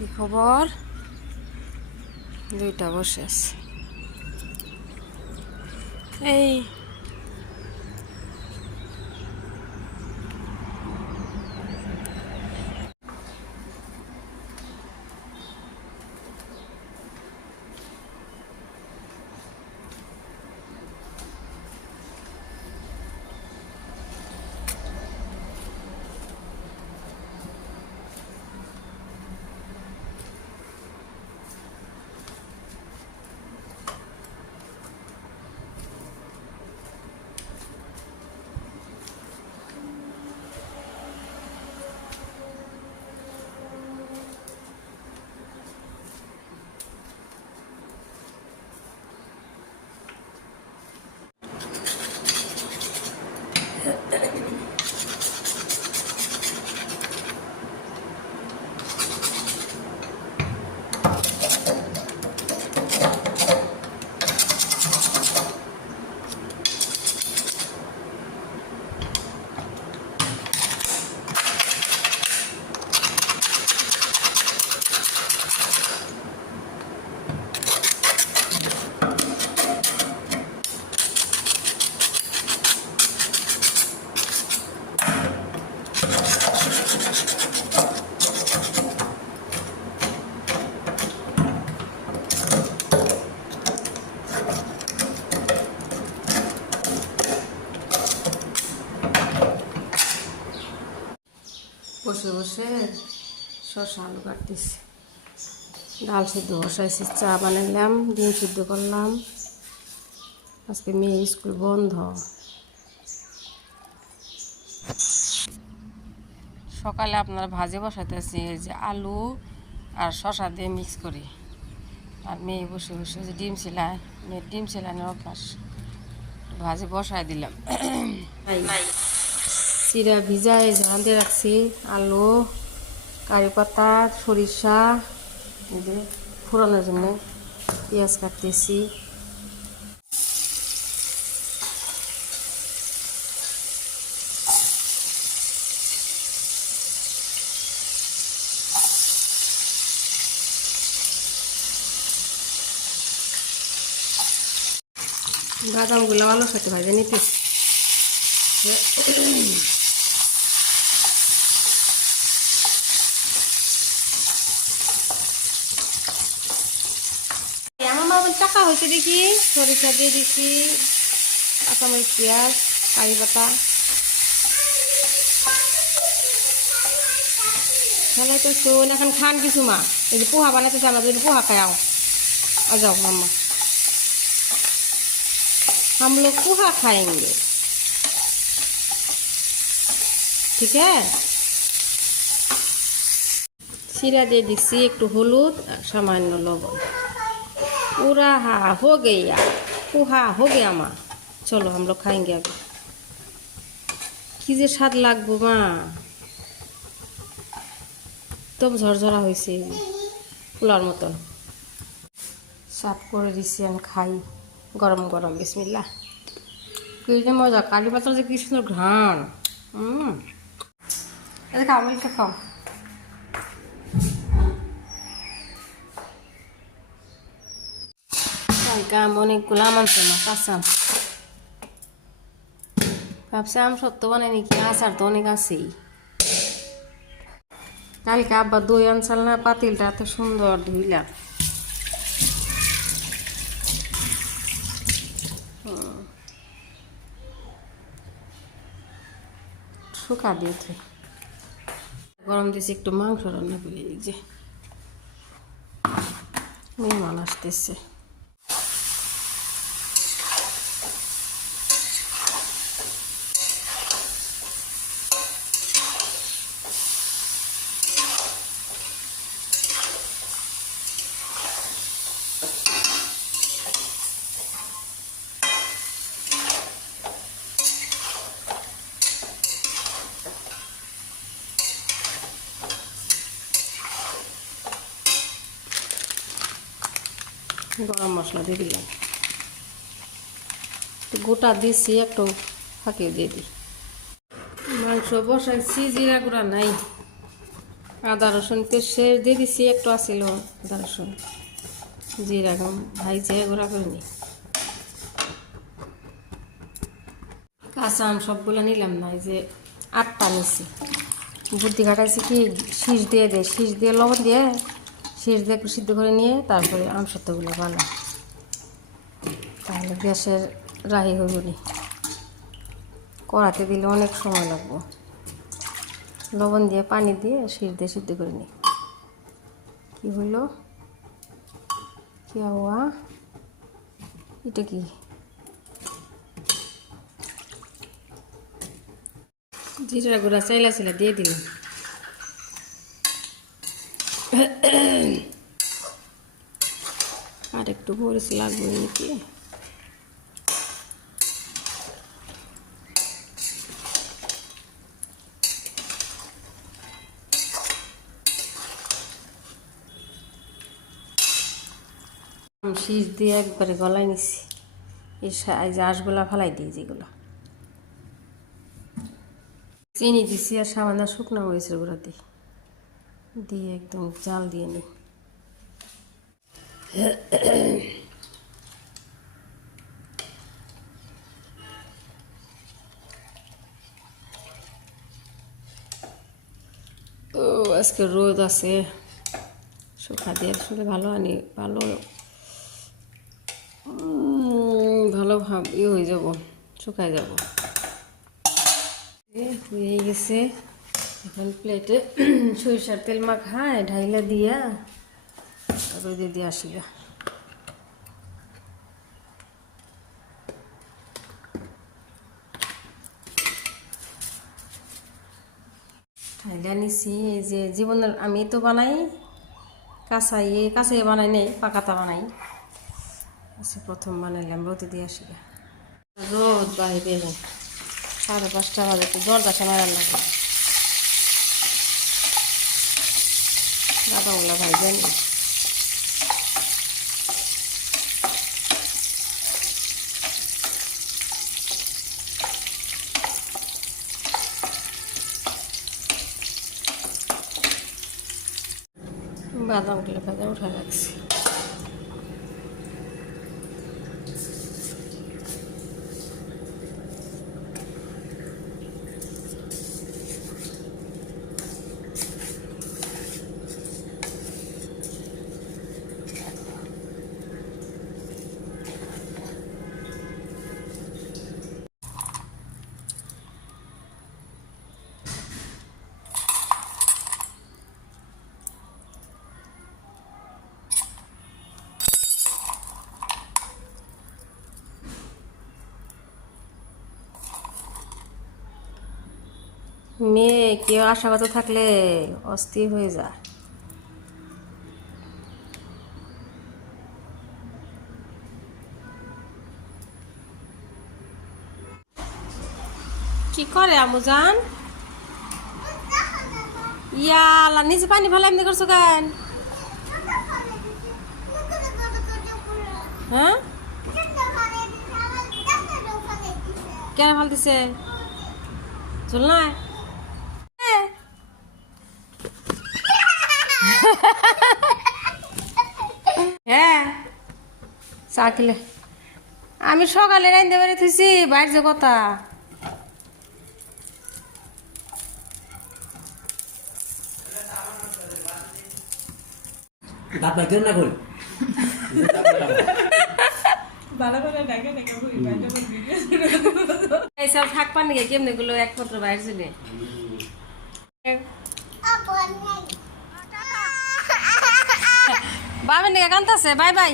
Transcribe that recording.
কি খবর? দুইটা বসে আছে। এই বসে বসে শসা আলু কাটতেছি। ডাল সিদ্ধ বসাইছি, চা বানাইলাম, ডিম সিদ্ধ করলাম। আজকে মেয়ের স্কুল বন্ধ। সকালে আপনার ভাজি বসাইতেছি, এই যে আলু আর শসা দিয়ে মিক্স করি। আর মেয়ে বসে বসে যে ডিম ছিলায়, মেয়ের ডিম ছিলানোর অভ্যাস, ভাজি বসাই দিলাম। চিরা ভিজায় ঝাল দিয়ে রাখছি, আলু, কারি পাতা, সরিষা ফোড়ানোর জন্য পেঁয়াজ কাটতেছি। বাদামগুলো আলুর সাথে ভাজে নিতেছি। আমার মামা টাকা হয়েছে দেখি, সরিষা দিয়ে দিচ্ছি, কাঁচামরিচ, পেঁয়াজ, কারি পাতা। খেলাই তো শোন, এখন খান কিছু মা, এই যে পোহা বানাইতেছে, আমরা যদি পোহা খাও आ जाओ मामा, हम लोग पोहा खाएंगे, ठीक है। सीरा दे दीसी, एक हलुद, सामान्य लवण। पूरा हो गया, पोहा हो गया माँ, चलो हम लोग खाएंगे अभी। कि जे स्वाद लागबो मा, एकदम झरझरा হয়েছে পোলার মতন। সাফ করে দিচ্ছি, আমি খাই গরম গরম। বিসমিল্লাহ। কি যে মজা, কারি পাতার যে কি সুন্দর ঘ্রাণ। এটা খাও, মিল্কটা খাও। কালকে আম অনেকগুলো আম আনছে মা, কাঁচা আম। ভাবছি আম সত্য বানাই নাকি, আচার তো অনেক আছেই। কালকে আব্বা দই আনসাল না, পাতিলটা এত সুন্দর ধুইলা। শুকা দিয়েছে, গরম দিয়েছে, একটু মাংস রান্না করি। এই যে মেহমান আসতেছে। গরম মশলা দিয়ে দিলাম, গোটা দিচ্ছি, একটু ফাঁকিয়ে দিয়ে দিই। মাংস বসাইছি, জিরা গুঁড়া নাই, আদা রসুন পেস্ট দিয়ে দিছি, একটু আসিল আদা রসুন জিরা ভাইজে গুঁড়া করে নি। কাঁচা আম সবগুলো নিলাম না, এই যে 8টা নিছি। বুদ্ধি ঘাটাইছি কি শীষ দিয়ে লবণ দিয়ে শীষ দিয়ে একটু সিদ্ধ করে নিয়ে তারপরে আম সত্যগুলো বানাই, তাহলে গ্যাসের রাহি হইব নি। কড়াতে দিলে অনেক সময় লাগবে। লবণ দিয়ে পানি দিয়ে শীষ দিয়ে সিদ্ধ করে নিই। কি হইল, কি হওয়া, এটা কি জিরা গুঁড়া চাইলা দিয়ে দিলাম। আর একটু মরিচ লাগবে নাকি, শীষ দিয়ে একবারে গলায় নিছি। এই যে আঁশগুলা ফেলাই দিই, যেগুলো চিনি দিছি আর সামান্য শুকনো মরিচের গুঁড়া দিয়ে একদম জাল দিয়ে নিই। তো আজকে রোদ আছে, শুকা দিয়ে আসলে ভালো আনি, ভালো হয়ে যাব, শুকায় যাব। হয়ে গেছে, এখন প্লেটে সরিষার তেল মাখায় ঢাইলা দিয়া তারপরে দিয়ে আসি। ঢাইলা নিছি। এই যে জীবনের আমি তো বানাই কাঁচাই বানাই নেই, পাকাতা বানাই। আচ্ছা, প্রথম বানাইলাম, রোদে দিয়ে আসি। রোদ বাইরে 5:30 বাজে, তো দরজা সামার লাগে। বাদামগুলো ভাই জানি বাদামগুলো ভাজা উঠা লাগছে। মেয়ে কেউ আশাগত থাকলে অস্থির হয়ে যায়। কি করে আমুজান? ইয়ালা নিচে পানি ফেলা এমনি করছো কেন? হ্যাঁ, কেন ভাল দিছে? চল না, হ্যাঁ চা খেলে। আমি সকালে রাইন্দে বেড়ে থুইছি, বাইর যে কথা। এইসব থাক পানি কেমনি গুলো একমাত্র বাইর ছিল। বাবা নিয়ে কান্তাছে, বাই বাই।